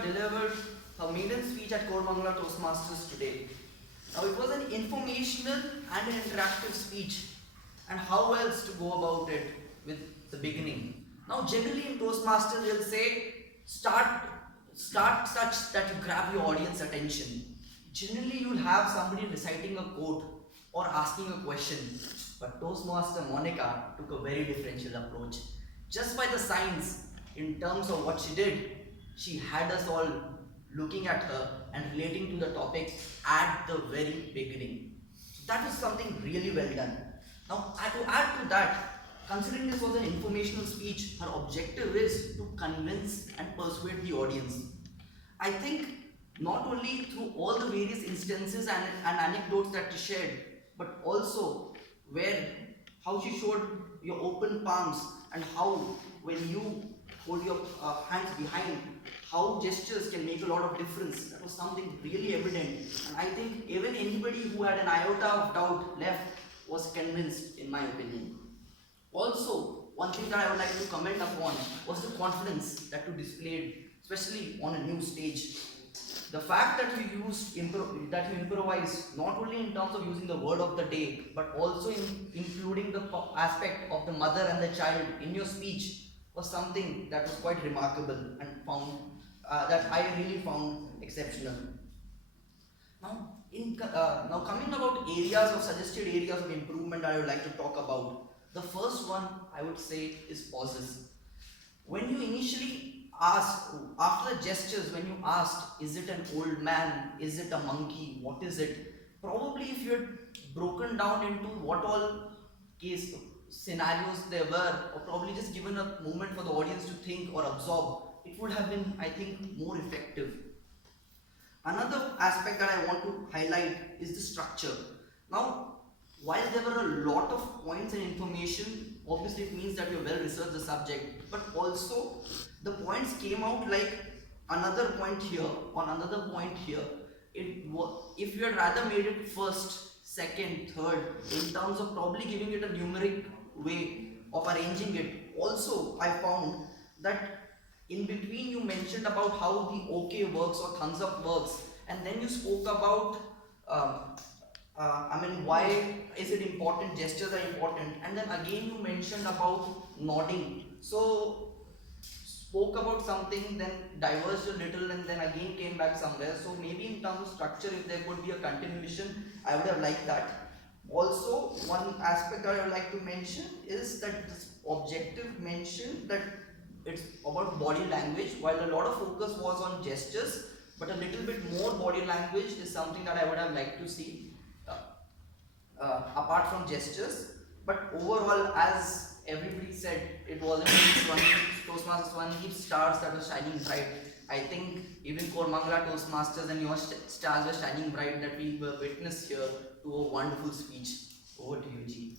Monica delivered her maiden speech at Kormangala Toastmasters today. Now it was an informational and an interactive speech, and how else to go about it with the beginning. Now generally in Toastmasters they'll say start such that you grab your audience attention. Generally you'll have somebody reciting a quote or asking a question, but Toastmaster Monica took a very differential approach. Just by the signs in terms of what she did, she had us all looking at her and relating to the topic at the very beginning. So that was something really well done. Now, to add to that, considering this was an informational speech, her objective is to convince and persuade the audience. I think not only through all the various instances and anecdotes that she shared, but also where how she showed your open palms and how when you hold your hands behind, how gestures can make a lot of difference. That was something really evident, and I think even anybody who had an iota of doubt left was convinced, in my opinion. Also, one thing that I would like to comment upon was the confidence that you displayed, especially on a new stage. The fact that you improvised not only in terms of using the word of the day, but also including the aspect of the mother and the child in your speech was something that was quite remarkable and found that I really found exceptional. Now coming about areas of suggested areas of improvement I would like to talk about. The first one I would say is pauses. When you initially asked, after the gestures, when you asked, is it an old man, is it a monkey, what is it? Probably if you had broken down into what all case scenarios there were, or probably just given a moment for the audience to think or absorb, it would have been, I think, more effective. Another aspect that I want to highlight is the structure. Now, while there were a lot of points and information, obviously it means that you well researched the subject, but also the points came out like another point here, on another point here. If you had rather made it first, second, third, in terms of probably giving it a numeric way of arranging it, also I found that in between you mentioned about how the OK works or thumbs up works, and then you spoke about why is it important, gestures are important, and then again you mentioned about nodding. So spoke about something, then diverged a little, and then again came back somewhere. So maybe in terms of structure, if there could be a continuation, I would have liked that. Also, one aspect that I would like to mention is that this objective mentioned that it's about body language, while a lot of focus was on gestures, but a little bit more body language is something that I would have liked to see apart from gestures. But overall, as everybody said, it wasn't Toastmasters one heap stars that was shining bright. I think even Kormangala Toastmasters and your stars were shining bright that we were witness here to a wonderful speech. Over to you, G.